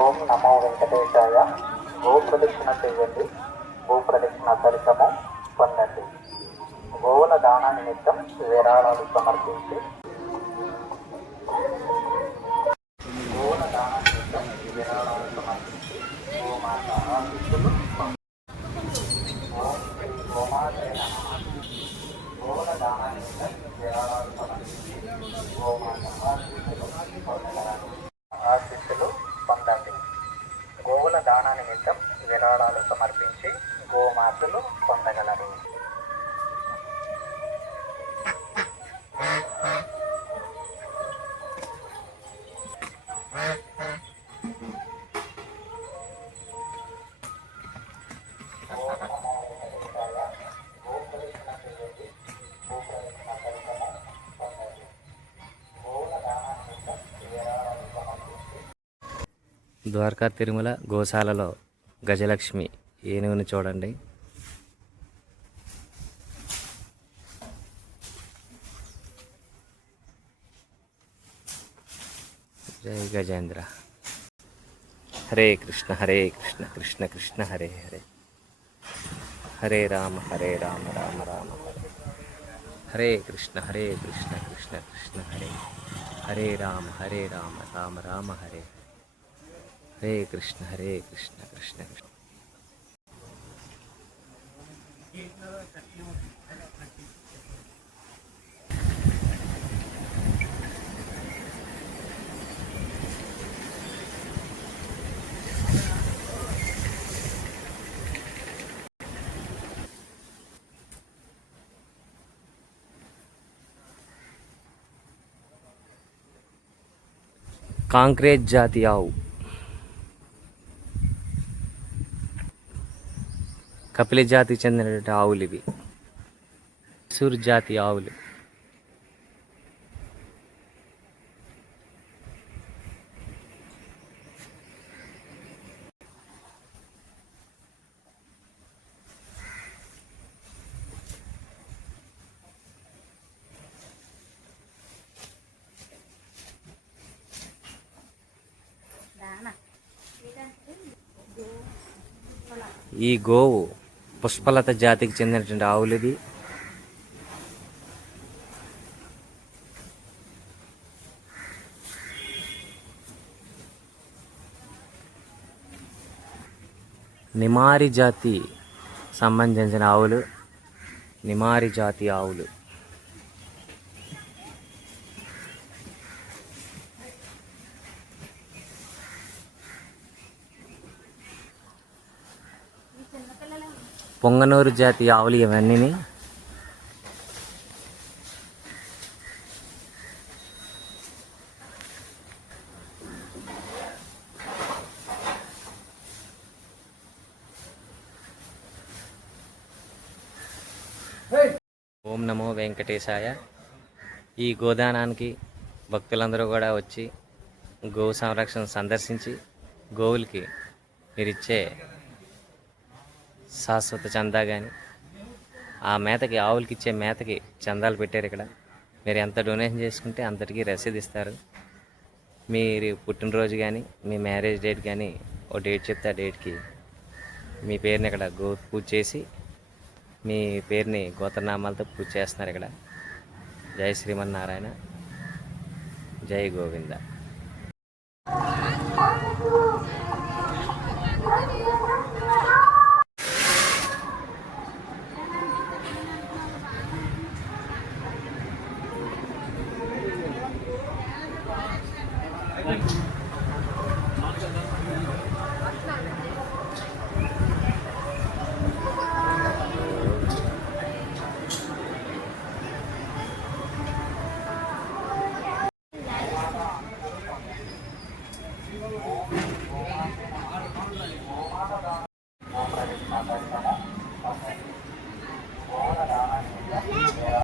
ఓం నమో వెంకటేశాయ. Go ప్రదక్షిణ చేయండి, భూ ప్రదక్షిణ ఫలితము పొందండి. గోవుల దాన నిమిత్తం విరాళాలు సమర్పించి గోవుల దాన నిమిత్తం విరాళాలు సమర్పించి గోమాత ఆశీస్సులు ఓం శ్రీ గోమాతే నమః. గోవుల దాన నిమిత్తం విరాళాలు సమర్పించి గోమాత ఆశీస్సులు పొందండి. గోవుల దాన నిమిత్తం విరాళాలు సమర్పించి గోమాతలు పొందగలరు. ద్వారకా తిరుమల గోశాలలో గజలక్ష్మి ఏనుగుని చూడండి. జై గజేంద్ర. హరే కృష్ణ హరే కృష్ణ కృష్ణ కృష్ణ హరే హరే, హరే రామ రామ రామ హరే. హరే కృష్ణ కృష్ణ కృష్ణ హరే, హరే రామ రామ రామ హరే. హరే కృష్ణ కృష్ణ కృష్ణ. కాంక్రేజ్ జాతి ఆవు, కపిల జాతికి చెందినటువంటి ఆవులు ఇవి. సూర్ జాతి ఆవులు. ఈ గోవు పుష్పలత జాతికి చెందినటువంటి ఆవులు ఇది. నిమారి జాతి సంబంధించిన ఆవులు, నిమారి జాతి ఆవులు. పొంగనూరు జాతి ఆవులు ఇవన్నీ. ఓం నమో వెంకటేశాయ. ఈ గోదానానికి భక్తులందరూ కూడా వచ్చి గో సంరక్షణ సందర్శించి గోవులకి మీరిచ్చే శాశ్వత చందా కానీ ఆ మేతకి, ఆవులకి ఇచ్చే మేతకి చందాలు పెట్టారు ఇక్కడ. మీరు ఎంత డొనేషన్ చేసుకుంటే అంతటికి రసీదు ఇస్తారు. మీరు పుట్టినరోజు కానీ మీ మ్యారేజ్ డేట్ కానీ ఓ డేట్ చెప్తే ఆ డేట్కి మీ పేరుని ఇక్కడ పూజ చేసి మీ పేరుని గోత్రనామాలతో పూజ చేస్తున్నారు ఇక్కడ. జై శ్రీమన్నారాయణ, జై గోవింద. Thank you.